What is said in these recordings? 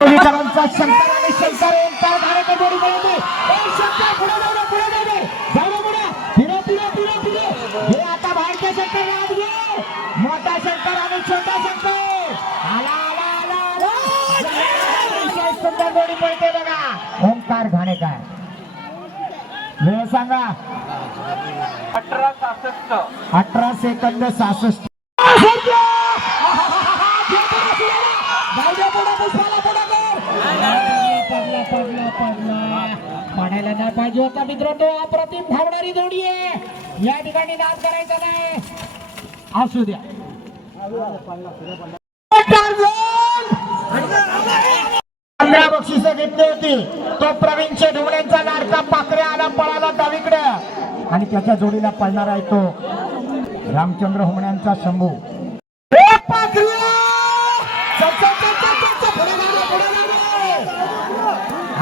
पोलीकरांचा शंकर आणि शंकर ओंकार धारेकर जोडी मिळते शंकर पुढे जाऊ दे पुढे जाऊ दे जाऊ दे पुढे. फिरो फिरो फिरो फिरो हे आता बाहेरच्या शंकर आत घे. मोठा शंकर आणि छोटा शंकर. आला आला आला आला. अतिशय सुंदर जोडी मिळते बघा. ओंकार घाणेकर. वेळ सांगा. अठरा सहासष्ट. अठरा सेकंद सहासष्ट पाण्याला नाही पाहिजे होता मित्रांनो. अप्रतिम धावणारी जोडी आहे. या ठिकाणी नाद करायचा नाही. असू द्या. पंधरा बक्षिस घेतली होती तो प्रवीणचे ढुमण्यांचा लाडका पाकऱ्या आला पळाला डावीकडे. आणि त्याच्या जोडीला पळणार आहे तो रामचंद्र होमण्यांचा शंभू. पाकऱ्या! चल, चल, चल, चल, चल, चल, पुढे जा रे, पुढे जा रे.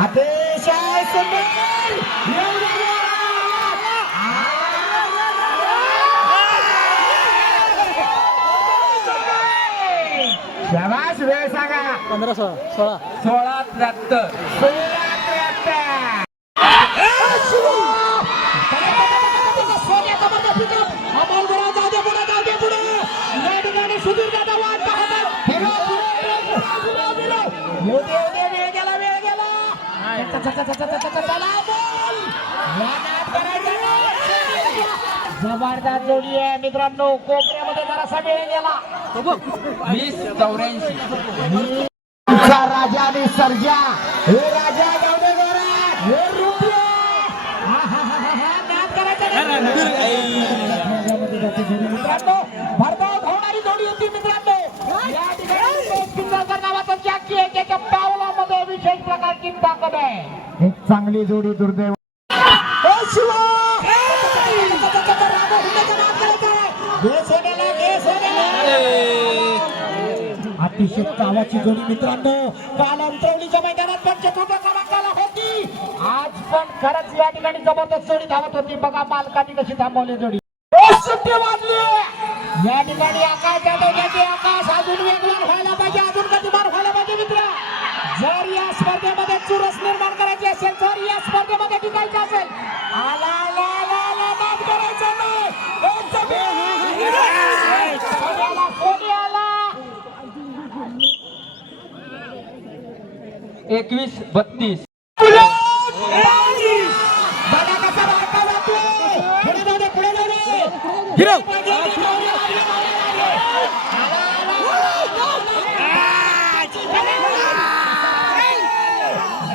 अतिशय सुंदर येऊ दे रे. शाबास वेळ सांगा. पंधरा सोळा सोळा. सोळा त्र्याहत्तर. सोळा त्र्याहत्तर. जबरदस्त जोडी आहे मित्रांनो. कोपऱ्यामध्ये जरासा वेळ गेला? वीस चौऱ्याऐंशी. आमचा राजा आणि सर्जा हे राजा गावडे गोरा हे रुपये. हा, हा, हा, हा, हा, नाद करायचा नाही. राजामध्ये जाते जोडी मित्रांनो भरधाव धावणारी जोडी होती मित्रांनो. या ठिकाणी तो सुंदरकर नावाचा जॅकी आहे त्याच्या पावलामध्ये विशेष प्रकारची ताकद आहे. एक चांगली जोडी दुर्दैव. शिवा! घे सोन्याला, घे सोन्याला. अतिशय कावाची जोडी मित्रांनो. काल अंतरवलीच्या मैदानात पंचकृत क्रमांकाला होती. आज पण खरंच या ठिकाणी जबरदस्त जोडी धावत होती. बघा मालकाने कशी थांबवली जोडी. वाजली या ठिकाणी आकाश जाधव आकाश अजून वेगवान व्हायला पाहिजे. अजून गतिमान व्हायला पाहिजे मित्र. जर या स्पर्धेमध्ये चुरस निर्माण करायची असेल जर या स्पर्धेमध्ये टिकायचं असेल आला आला नाद करायचा नाही ओ, जमीन! सोन्याला, सोन्याला. एकवीस बत्तीस बघा कसा बारका जातोय. पुढे जाऊ दे, पुढे जाऊ दे. हिरव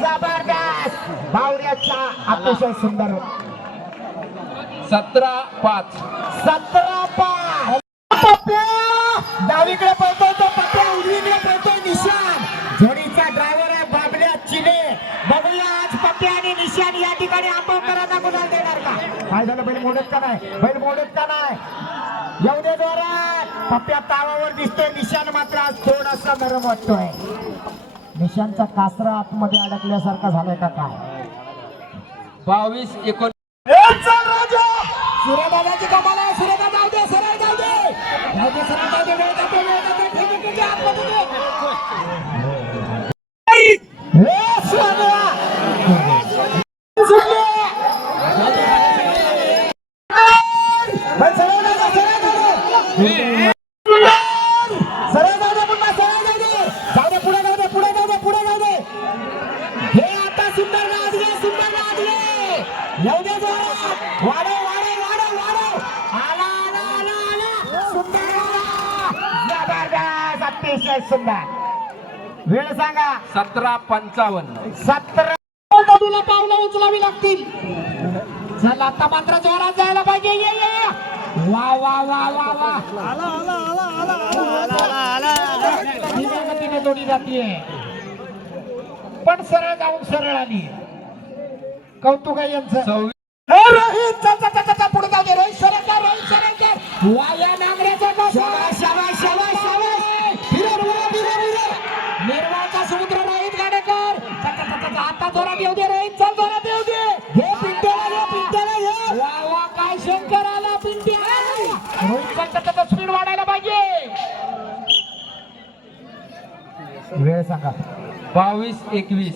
जबरदस्त बावऱ्याचा अतिशय सुंदर सतरा पाच. सतरा पाच. डावीकडे पळतोय तो पप्प्या उजवीकडे काय झालं बैल मोडत का नाही? बैल मोडत का नाही? येऊ दे जोरात. पप्प्या तावावर दिसतोय. निशान मात्र आज थोडासा नरम वाटतोय. निशांचा कासरा आतमध्ये अडकल्यासारखा झालाय का काय? बावीस एकोण सूर्यदादाची कमाल आहे. सूर्यदा जाऊ दे सरळ जाऊ दे. जाऊ दे सरळ जाऊ दे. वेळ जातो वेळ जातो ठेव, ठेव, ठेव, आतमध्ये दे. हे सोन्या! सोन्या! बस सरळ जाऊ दे, सरळ जाऊ दे. सरळ जाऊ दे पुन्हा, सरळ जाऊ दे. जाऊ दे, पुढे जाऊ दे, पुढे जाऊ दे, पुढे जाऊ दे. हे आता सुंदर नाच घे सुंदर नाच घे येऊ दे जोरात वाढव वाढव वाढव वाढव आला आला आला आला सुंदर आला जबरदस्त अतिशय सुंदर वेळ सांगा सतरा पंचावन्न. सतरा तुला पावलं उचलावी लागतील. चला आता मात्र जोरात जायला पाहिजे. वा वा वा वा वा. धीम्या गतीने जोडी जातीये. पण सरळ जाऊन सरळ आली. कौतुक आहे यांचं पुढे जाऊ दे. रोहित सरकार रोहित सरकार वाया वेळ सांगा. बावीस एकवीस.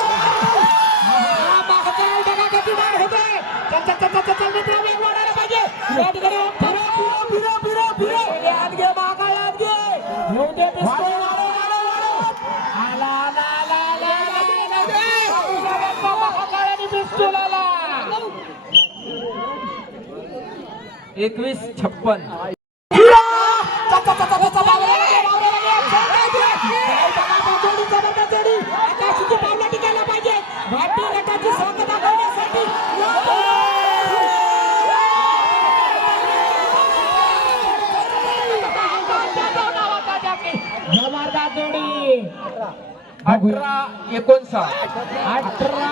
एकवीस छप्पन. अठरा एकोणसाठ. अठरा